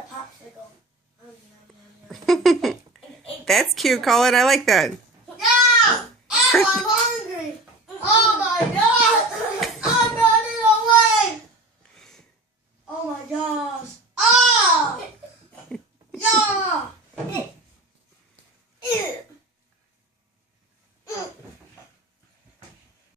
a popsicle. That's cute, Colin. I like that. Yeah! Oh, I'm hungry. Oh my